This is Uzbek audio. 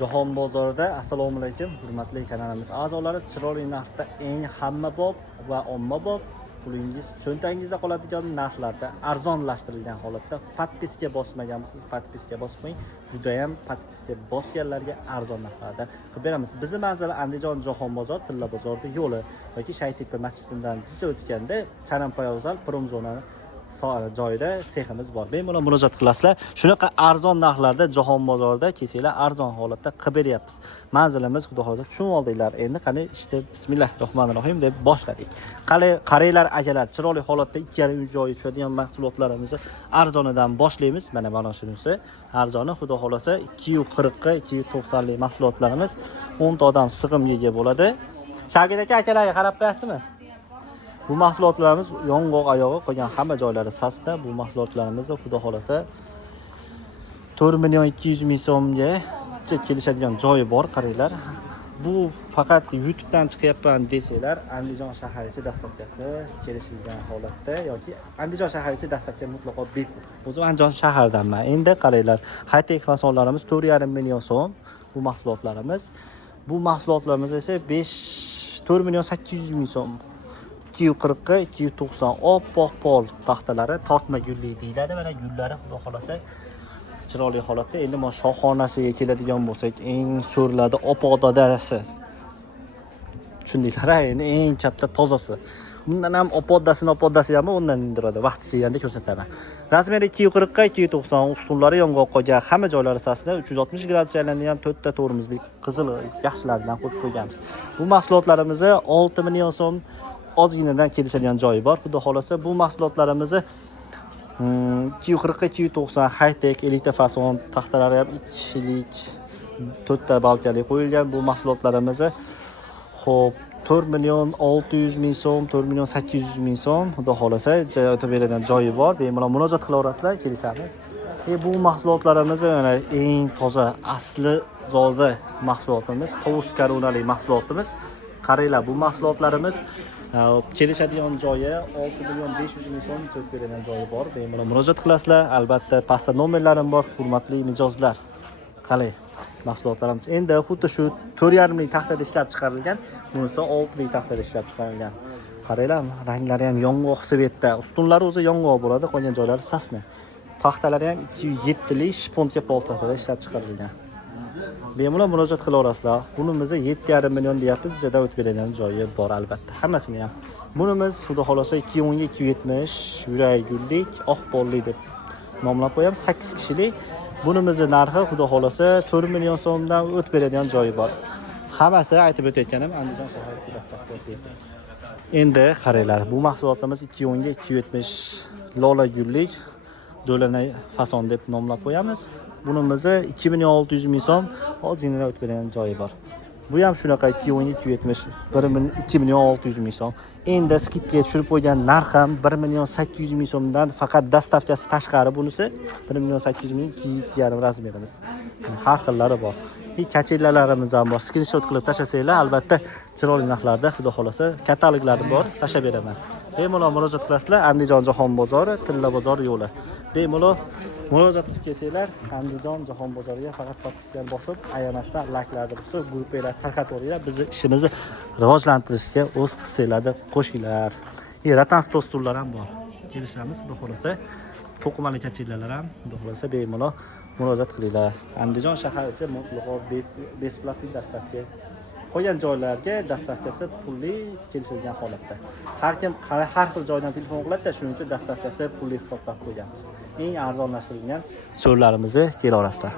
Jahon bozorida assalomu alaykum hurmatli kanalimiz a'zolari, chiroyli narxda eng hammabop va ommabop pulingiz cho'ntagingizda qoladigan narxlarda arzonlashtirilgan holatda podpiska bosmaganmisiz, podpiska bosmang. Juda ham podpiska bosganlarga arzon narxlarda qilib beramiz. Bizning manzil Andijon Jahon bozor, Tilla bozorida yo'li yoki Shaytepa masjididan jicha o'tganda Chanampoya vokzal Promzona joyida seximiz bor. Bemalol murojaat qilasizlar. Shunaqa arzon narxlarda Jahon bozorida kechinglar arzon holatda qilib beryapmiz. Manzilimiz xudo xohlasa tushunib oldinglar. Endi qani işte bismillahirrohmanirrohim deb boshladik. Qaranglar akalar, chiroyli holatda 2,5 joyi tushadigan mahsulotlarimizni arzonidan boshlaymiz. Mana shunisi arzoni, xudo xohlasa 240 ga 290 lik mahsulotlarimiz 10 ta odam sig'im yega bo'ladi. Shagir akalarga qarab qo'yasizmi? Bu mahsulotlarimiz yong'oq oyog'i qolgan hamma joylari sasda. Bu mahsulotlarimizni xudo xolasa 4 million 200 ming so'mga kelishadigan joyi bor, qaranglar. Bu faqat YouTube'dan chiqyapman desanglar, Andijon shahar ichi dastlabkasi kelishilgan holatda yoki Andijon shahar ichi dastlabki mutlaqo bepul. O'zim Andijon shahardanman. Endi qaranglar, high-tech fasonlarimiz 4,5 million so'm bu mahsulotlarimiz. Bu mahsulotlarimiz esa 4 million 800 ming so'm. 240 ga 290 oppoq pol taxtalari, tortma gulli deyiladi. Mana gullari xudo xolasa chiroyli holatda. Endi men shohxonasiga keladigan bo'lsak, eng so'rladi oppoq dodasi. Tushundinglar, endi eng katta tozasi. Bundan ham opoddasi ham undan indiradi. Vaqti kelganda ko'rsataman. Razmeri 240 ga 290, ustunlari yong'oq qolgan, hamma joylari sasida 360 gradusga aylanadigan 4 ta tormozli qizil yaxshilardan qo'yib qo'yganmiz. Bu mahsulotlarimizni 6 million so'm ozginadan kelishadigan joyi bor. Xudo xolasa bu mahsulotlarimizni 240 ga 290 high-tech elita fason taxtalari ham 2 lik 4 ta balkali qo'yilgan. Bu mahsulotlarimizni xo'p 4 million 600 ming so'm, 4 million 800 ming so'm xudo xolasa o'tib beradigan joyi bor. Bemalol murojaat qilaverasizlar, kelishamiz. Bu mahsulotlarimizni mana eng toza asli zoda mahsulotimiz, tovus karunali mahsulotimiz. Qaranglar, bu mahsulotlarimiz kelishadigan joyi 6 million 500 ming so'm o'tib beradigan joyi bor. Bemalol murojaat qilasizlar. Albatta pastda nomerlarim bor, hurmatli mijozlar. Qalay mahsulotlarimiz endi xuddi shu 4,5 lik taxtada ishlab chiqarilgan, bunisi 6 lik taxtada ishlab chiqarilgan. Qaranglar, ranglari ham yong'oq svetda. Ustunlari o'zi yong'oq bo'ladi, qolgan joylari sasna. Taxtalari ham 207 lik shponka pol taxtada ishlab chiqarilgan. Bemalol murojaat qilaverasizlar. Bunimizni 7,5 million deyapmiz, ichida o'tib beradigan joyi bor albatta. Hammasini ham. Bunimiz xudo xolasa 210 ga 270 yurak gullik, oq polli deb nomlab qo'yamiz, 8 kishilik. Bunimizning narxi xudo xolasa 4 million so'mdan o'tib beradigan joyi bor. Hammasi aytib o'tayotganim Andijon shahar ichida saqlayapti. Endi qaranglar, bu mahsulotimiz 210 ga 270 lola gullik, do'lanay fason deb nomlab qo'yamiz. Bunimizni 2600 ming so'm ozgina o'tib beradigan joyi bor. Bu ham shunaqa 210 ga 270 2 million 600 ming so'm. Endi skidga tushirib qo'ygan narx ham 1 million 800 ming so'mdan faqat dastavkasi tashqari bunisi 1 million 800 ming 2,5 razmerimiz. Har xillari bor. Kachillalarimiz ham bor. Screenshot qilib tashlasanglar, albatta chiroyli narxlarda xudo xolasa kataloglar bor, tashlab beraman. Bemalol murojaat qilasizlar. Andijon Jahon bozori, Tilla bozor yo'li. Bemalol murojaat qilib kelsanglar, Andijon Jahon bozoriga faqat podpiskani bosib, ayamasdan layklarni bosib, gruppalar tarqataveringlar. Bizning ishimizni rivojlantirishga o'z hissanglarni qo'shinglar. Ratan stollar ham bor. Kelishamiz, xudo xolasa. To'qimali kachillalar ham, xudo xolasa bemalol murojaat qilinglar. Andijon shahar ichi mutlaqo besplatli dastavka. Qolgan joylarga dastavkasi pulli kelishilgan holatda. Har kim har xil joydan telefon qiladi-da, shuning uchun dastavkasi pulli hisoblab qo'yganmiz. Eng arzonlashtirilgan so'rlarimizni kelaverasizlar.